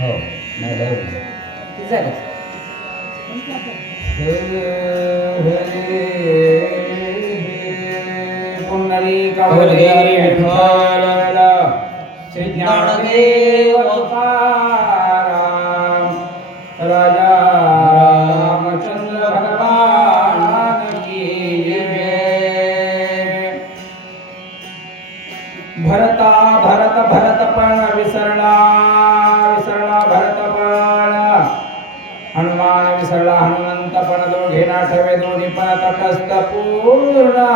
हो नाही लय होईल. किती झालं हरी हरी विठ्ठल श्री ज्ञानदेव तुकाराम राजा रामचंद्र भगवान की जय भरता भरत भरतपण विसरला विसरला हनुमंतपण सर्वे दोन्ही पण तटस्थ पूर्ण.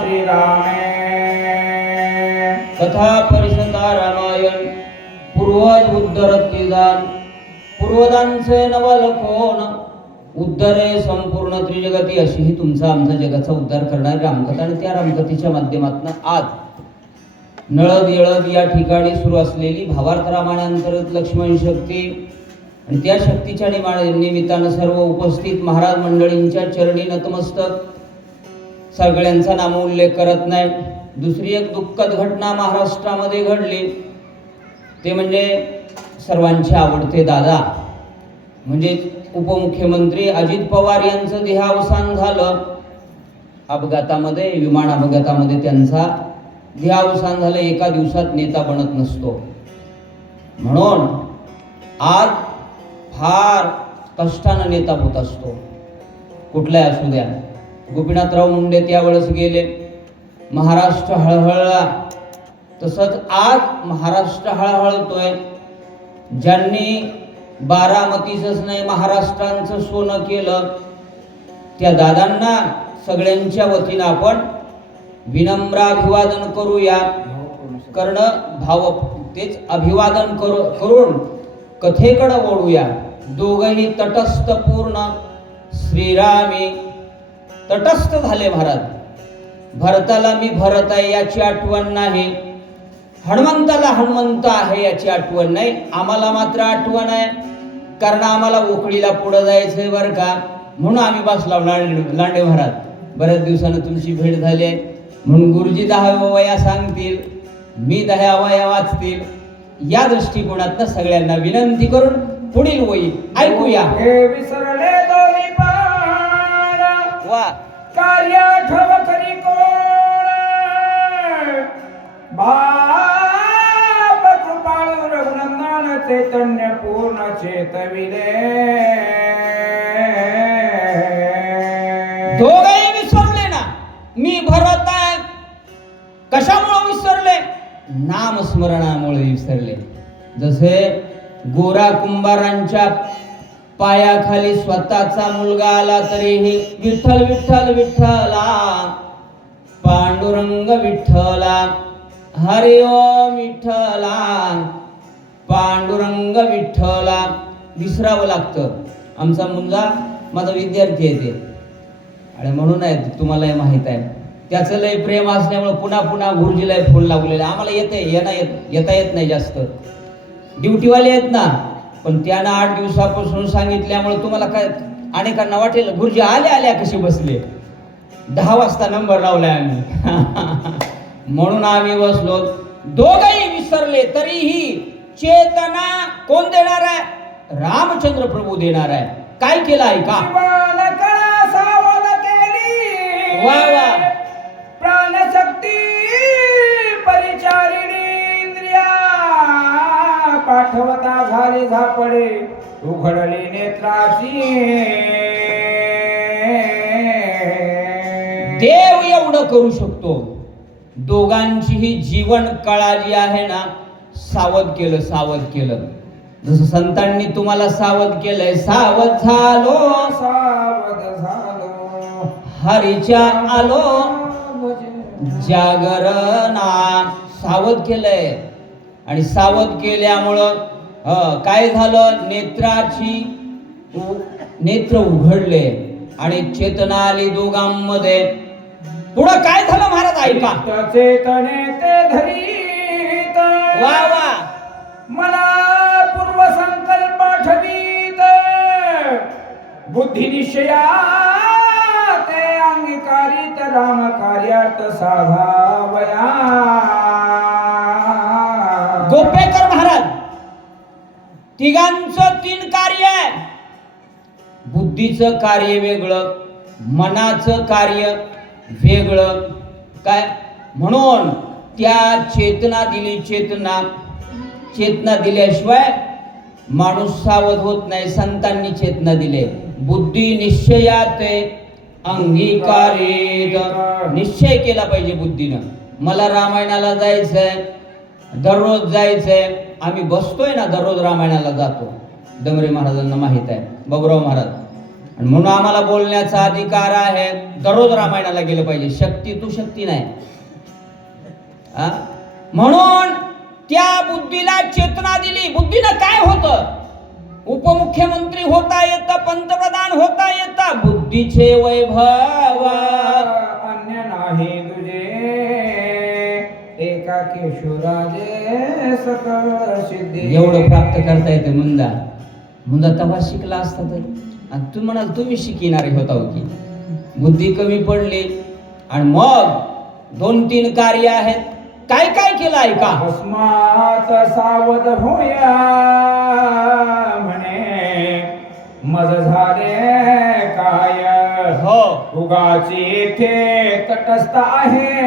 श्रीरामे. कथा परिषदा रामायण पूर्वज उद्धरतीदान पूर्वदांचे नवलखोन उद्धरे संपूर्ण त्रिजगती अशी ही तुमचा आमचा जगाचा उद्धार करणारी रामकथा आणि त्या रामकथेच्या माध्यमातून आज नळद येळद या ठिकाणी सुरू असलेली भावार्थ रामायणांतर्गत लक्ष्मण शक्ती आणि त्या शक्तीच्या निमा- निमित्तानं सर्व उपस्थित महाराज मंडळींच्या चरणी नतमस्तक. सगळ्यांचा नामोल्लेख करत नाही. दुसरी एक दुःखद घटना महाराष्ट्रामध्ये घडली. ते म्हणजे सर्वांचे आवडते दादा. म्हणजे उपमुख्यमंत्री अजित पवार यांचं देहावसान झालं. अपघातामध्ये विमान अपघातामध्ये त्यांचा देहावसान झालं. एका दिवसात नेता बनत नसतो. म्हणून आज फार कष्टानं नेता होत असतो. कुठलाही असू द्या. गोपीनाथराव मुंडे त्यावेळेस गेले. महाराष्ट्र हळहळला. तसंच आज महाराष्ट्र हळहळतोय. ज्यांनी बारामतीचंच नाही महाराष्ट्रांचं सोनं केलं त्या दादांना सगळ्यांच्या वतीनं आपण विनम्र अभिवादन करूया. करणं भाव तेच अभिवादन करू करून कथेकडं ओढूया दोघही तटस्थ पूर्ण श्रीरामी तटस्थ झाले भरत. भरताला मी भरत आहे याची आठवण नाही. हनुमंताला हनुमंत आहे याची आठवण नाही. आम्हाला मात्र आठवण आहे. कारण आम्हाला उकळीला पुढं जायचंय बरं का. म्हणून आम्ही बसला लांडे लांडे भरात. बऱ्याच दिवसानं तुमची भेट झाली. आहे म्हणून गुरुजी दहा वया सांगतील. मी दहाव्या वया वाचतील. या दृष्टिकोनातनं सगळ्यांना विनंती करून पुढील वयी ऐकूया. हे विसरले दोन्ही वा. कार्य ठव करी कोण? बाप कृपाळू रघुनंदन चैतन्य पूर्ण चेतविले. दोघही विसरले ना. मी भरत आहे. कशामुळे विसरले? नामस्मरणामुळे विसरले. जसे गोरा कुंभारांच्या पायाखाली स्वतःचा मुलगा आला तरीही विठ्ठल विठ्ठल विठ्ठला पांडुरंग विठ्ठला हरिओम विठ्ठला पांडुरंग विठ्ठला. विसरावं लागतं. आमचा मुलगा माझा विद्यार्थी आहे ते. आणि म्हणून आहे तुम्हाला हे माहीत आहे. त्याचं लय प्रेम असल्यामुळे पुन्हा पुन्हा गुरुजीला फोन लागलेला आहे. आम्हाला येते येणं येत येता येत नाही जास्त. ड्युटीवाले आहेत ना पण त्यानं आठ दिवसापासून सांगितल्यामुळे तुम्हाला काय अनेकांना वाटेल गुरुजी आल्या आल्या कसे बसले? दहा वाजता नंबर लावलाय आम्ही. म्हणून आम्ही बसलो. दोघही विसरले तरीही चेतना कोण देणार आहे? रामचंद्र प्रभू देणार आहे. काय केलं आहे का? जीवन कळा सावध केली. वा वा. उघडली नेत्राची. देव एवढं करू शकतो. दोघांचीही जीवन कळा जी आहे ना सावध केलं सावध केलं. जसं संतांनी तुम्हाला सावध केलंय सावध झालो. सावध झालो. हरीच्या आलो. जागरणा सावध केलंय. आणि सावध केल्यामुळं काय झालं? नेत्राची नेत्र उघडले आणि चेतना आली दोघांमध्ये. पुढं काय झालं महाराज? ऐका. चेतने ते धरीत. वा वा. मला पूर्व संकल्प ठवीत. बुद्धी निश्चया ते अंगीकारित राम कार्यार्थ साधावया तिघांचं तीन कार्य आहे. बुद्धीचं कार्य वेगळं मनाचं कार्य वेगळं. काय? म्हणून त्या चेतना दिली चेतना. चेतना दिल्याशिवाय माणूस सावध होत नाही संतांनी चेतना दिले. बुद्धी निश्चयात अंगीकारित. निश्चय केला पाहिजे बुद्धीनं. मला रामायणाला जायचंय दररोज जायचंय. आम्ही बसतोय ना दररोज रामायणाला जातो. डमरे महाराजांना माहीत आहे. बाबुराव महाराज. आणि म्हणून आम्हाला बोलण्याचा अधिकार आहे. दररोज रामायणाला गेलं पाहिजे. शक्ती तू शक्ती नाही. म्हणून त्या बुद्धीला चेतना दिली. बुद्धीला काय होतं? उपमुख्यमंत्री होता येता पंतप्रधान होता येता. बुद्धीचे वैभव. अन्य नाही तुझे. एका केशुराजे एवढं प्राप्त करता येतं मुंदा. मुंदा तेव्हा शिकला असता तर. आणि तू म्हणाल तुम्ही शिकिणारे होता हो की. बुद्धी कमी पडली आणि मग दोन तीन कार्य आहेत. काय काय केलं ऐका अस्मात सावध होया म्हणे. मज झाले काय? हो. उगाची येथे तटस्थ आहे.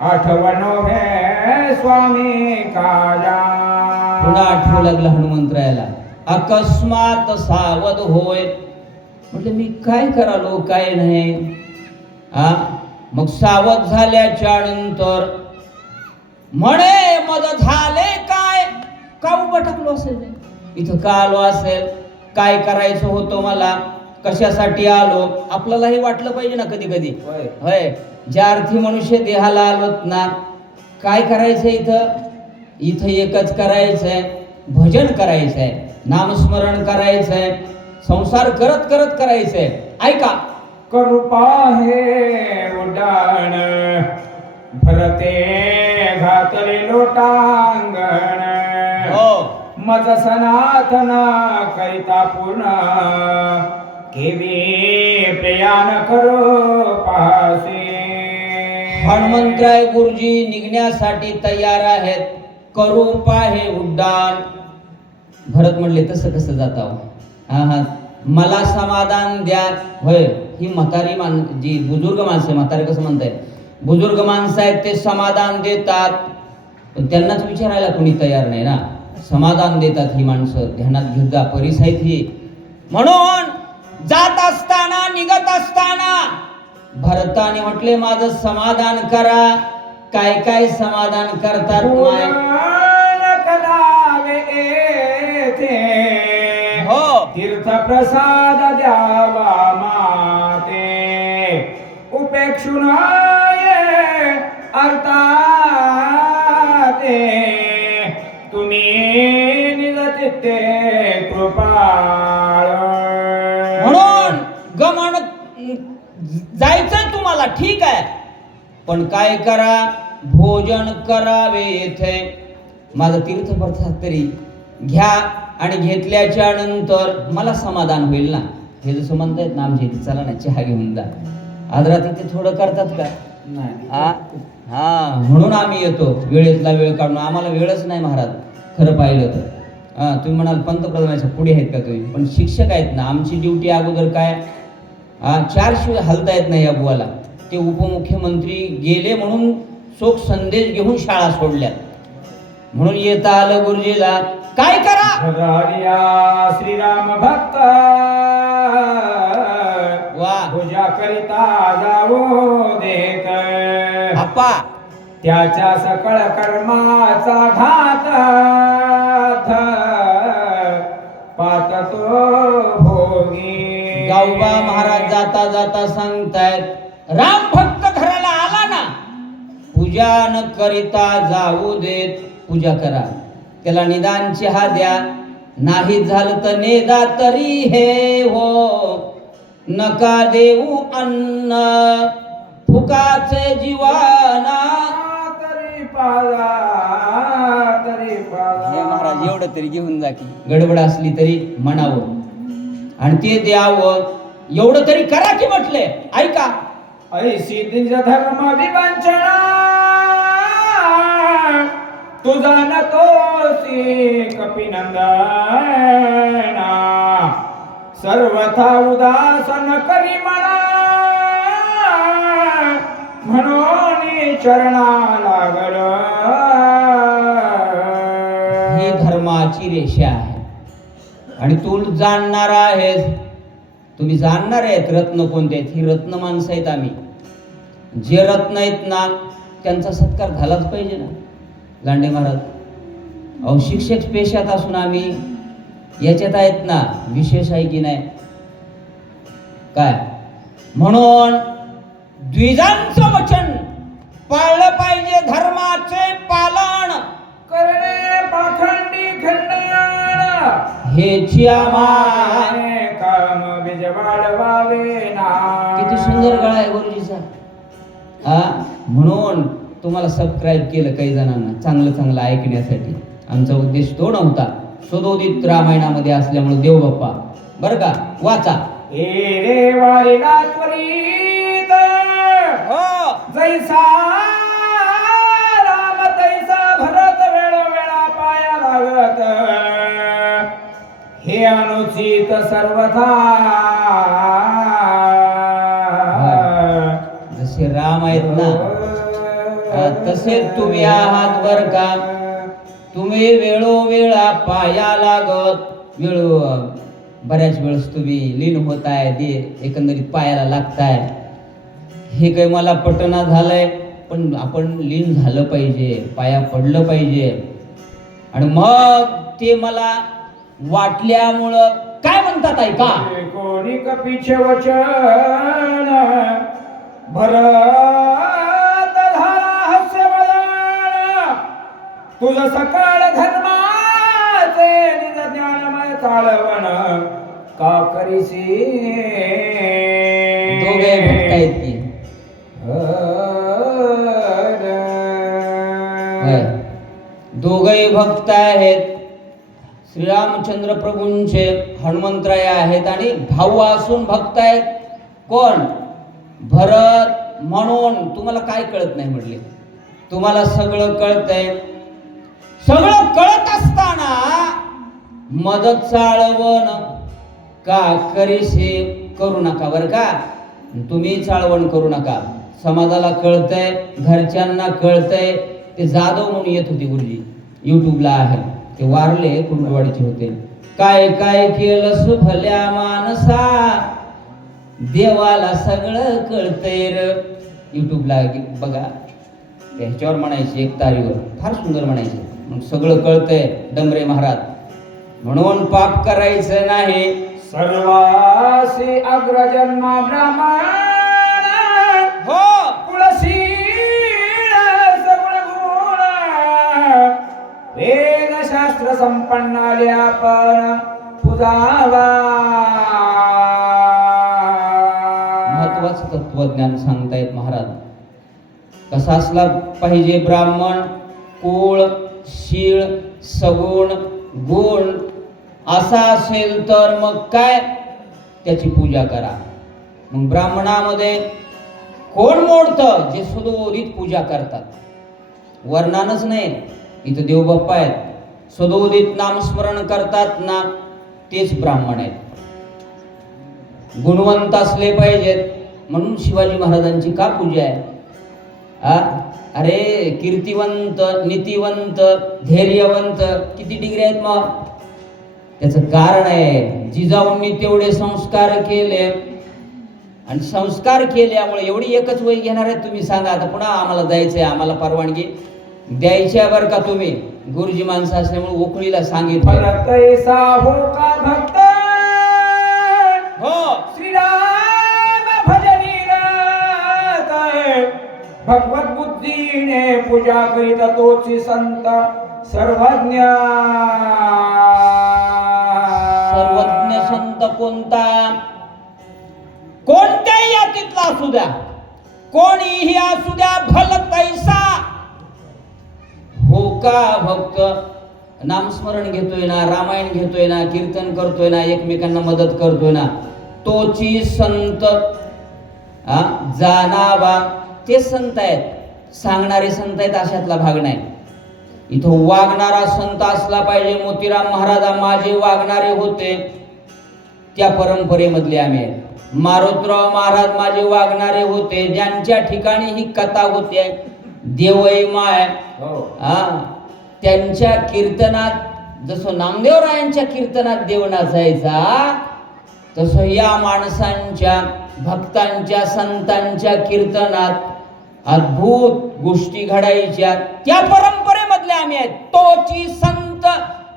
आठवण हे स्वामी काया पुन्हा आठवू लागला हनुमंतरायाला अकस्मात सावध होय. म्हटलं मी काय करालो? काय नाही. आ मग सावध झाल्याच्यानंतर म्हणे मग झाले काय? का उभं असेल? इथं का आलो असेल? काय करायचं होतं मला? कशासाठी आलो? आपल्यालाही वाटलं पाहिजे ना कधी कधी होय. होय. ज्या अर्थी मनुष्य देहाला आलोत ना काय करायचं इथं? इथं एकच करायचंय भजन करायचंय नामस्मरण करायचंय संसार करत करत करायचंय. ऐका. करूपा हे उड्डाण भरते घातले लोटांगण. हो. मज सनातन करिता पूर्ण केवी प्रयाण करो पासे हनुमंतराय गुरुजी निघण्यासाठी तयार आहेत. करू पाहे उड्डाण. भरत म्हणले तसं कसं जाता हा हा. मला समाधान द्या. होय ही म्हातारी मान जी बुजुर्ग माणसं आहे म्हातारे कसं म्हणताय बुजुर्ग माणसं आहेत ते समाधान देतात. पण त्यांनाच विचारायला कोणी तयार नाही ना? समाधान देतात ही माणसं. ध्यानात घेत जा. परिस आहेत ही. म्हणून जात असताना निघत असताना भरताने म्हटले माझं समाधान करा. काय काय समाधान करतात हो. तीर्थ प्रसाद द्यावा माते. उपेक्षुन अर्थाते तुम्ही निजतिते कृपाळ ठीक आहे. पण काय करा? भोजन करावे येथे माझं तीर्थप्रसाद तरी घ्या आणि घेतल्याच्या नंतर मला समाधान होईल ना? हे जसं म्हणतायत ना आमच्या इथे चला ना चहा घेऊन जा. आज रात्री ते थोडं करतात का? नाही. हा हा म्हणून आम्ही येतो. वेळेतला वेळ काढून. आम्हाला वेळच नाही महाराज. खरं पाहिलं तर. हा तुम्ही म्हणाल पंतप्रधानाच्या पुढे आहेत का तुम्ही? पण शिक्षक आहेत ना. आमची ड्युटी अगोदर काय? हा चार शिवाय हलता येत नाही या बुवाला. ते उपमुख्यमंत्री गेले म्हणून शोक संदेश घेऊन शाळा सोडल्या. म्हणून येता आलं गुरुजीला काय करा? श्रीराम भक्त वा. पूजा करिता देत. आप्पा त्याच्या सकळ कर्माचा घात पात तो भोगी. गावबा महाराज जाता जाता सांगतायत राम भक्त घराला आला ना पूजा न करिता जाऊ देत पूजा करा. त्याला निदान चहा द्या. नाही झालं तर नेदा तरी हे हो. नका देऊ अन्न फुकाचे जीवाना. तरी पाला तरी महाराज एवढं तरी घेऊन जा की. गडबड असली तरी म्हणावं. आणि ते द्यावं. एवढं तरी करा की म्हटले. ऐका ऐसी निज धर्म विवंचना. तुझा नतोसी कपिनंदना सर्वथा उदासन करी म्हणा म्हणून चरणा लागल. ही धर्माची रेषा आहे. आणि तू जाणणार आहेस तुम्ही जाणणार आहेत रत्न कोणते आहेत? ही रत्न माणसं आहेत आम्ही. जे रत्न आहेत ना त्यांचा सत्कार झालाच पाहिजे ना. लांडे महाराज अहो शिक्षक पेशात असून आम्ही याच्यात आहेत ना विशेष आहे की नाही? काय? म्हणून द्विजांचं वचन पाळलं पाहिजे धर्माचे पालन. करणे पाखंडी खंडन. हेची आम्हा काम बीज वाढवावे ना. किती सुंदर गळा आहे गुरुजीचा हा म्हणून तुम्हाला सबस्क्राईब केलं काही जणांना चांगलं चांगलं ऐकण्यासाठी. आमचा उद्देश तो नव्हता. सदोदित रामायणामध्ये असल्यामुळे देव बाप्पा बरं का? वाचा. हे रे त्वरित हो. जैसा जीत सर्वथा. जसे राम आहेत ना तसे तुम्ही आहात बर का. तुम्ही वेळोवेळा पाया लागत वेळो बऱ्याच वेळेस तुम्ही लीन होत आहे दे एकंदरीत पायाला लागताय. हे काही मला पटना झालंय पण आपण लीन झालं पाहिजे पाया पडलं पाहिजे. आणि मग ते मला वाटल्यामुळं म्हणतात ऐका कोणी कपीचे वचन भरत झाला हास्यवदन तुझ सकाळ धर्माचे निज ज्ञानमय चालवण का करीसी? दोघे भक्त आहेत की. दोघही भक्त आहेत. श्रीरामचंद्र प्रभूंचे हनुमंतराय आहेत आणि भाऊ असून भक्त आहेत. कोण? भरत म्हणून. तुम्हाला काय कळत नाही म्हटले? तुम्हाला सगळं कळतंय. सगळं कळत असताना मदत चाळवण का करीसे करू नका बरं का? तुम्ही चाळवण करू नका. समाजाला कळतंय घरच्यांना कळतंय. ते जाधव म्हणून येत होते गुरुजी. युट्यूबला आहे. ते वारले कुंडवाडीचे होते. काय काय केलंस भल्या मानसा? देवाला सगळं कळतंय र. युट्यूबला बघा. ह्याच्यावर म्हणायचे एक तारीवर. फार सुंदर म्हणायचे. मग सगळं कळतंय डमरे महाराज. म्हणून पाप करायचं नाही. सर्वासी अग्रजन्मा ब्राह्मण वेदशास्त्र संपन्नाले आपण पुजावा. महत्वाचं तत्वज्ञान सांगतायत महाराज. कसा असला पाहिजे ब्राह्मण कुळ शीळ सगुण गुण असा असेल तर मग काय? त्याची पूजा करा. मग ब्राह्मणामध्ये कोण मोडतं? जे सदोदित पूजा करतात. वर्णानच नाही. इथं देवबाप्पा आहेत. सदोदित नामस्मरण करतात ना तेच ब्राह्मण आहेत. गुणवंत असले पाहिजेत. म्हणून शिवाजी महाराजांची का पूजा आहे? आ? अरे कीर्तिवंत नीतिवंत धैर्यवंत किती डिग्री आहेत मग? त्याचं कारण आहे जिजाऊंनी तेवढे संस्कार केले. आणि संस्कार केल्यामुळे एवढी एकच वय घेणार आहे तुम्ही सांगा. आता पुन्हा आम्हाला जायचंय आम्हाला परवानगी. द्यायची आहे बरं का तुम्ही? गुरुजी माणसं असल्यामुळे उकळीला सांगितलं. हो हो. श्रीराम भजनी भगवत बुद्धीने पूजा करीत तोची संत सर्वज्ञ. सर्वज्ञ संत कोणता? कोणत्याही यातीतला असू द्या. कोणीही असू का भक्त? नामस्मरण घेतोय ना रामायण घेतोय ना कीर्तन करतोय ना एकमेकांना मदत करतोय ना तोची संत हा जाणावा ते संत आहेत. सांगणारे संत आहेत अशातला भाग नाही. इथं वागणारा संत असला पाहिजे मोतीराम महाराजा माझे वागणारे होते. त्या परंपरेमधले आम्ही मारुतराव महाराज माझे वागणारे होते. ज्यांच्या ठिकाणी ही कथा होते देवई माय. हो. हा त्यांच्या कीर्तनात जसं नामदेवरायांच्या कीर्तनात देव नाचायचा तसं या माणसांच्या भक्तांच्या संतांच्या कीर्तनात अद्भुत गोष्टी घडायच्या. त्या परंपरेमधले आम्ही आहेत. तोची संत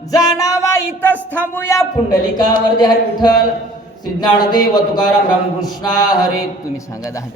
जाणावा इथंच थांबूया. पुंडलिकावर हरी विठ्ठल सिद्धानदेव तुकाराम रामकृष्णा हरे. तुम्ही सांगा दहा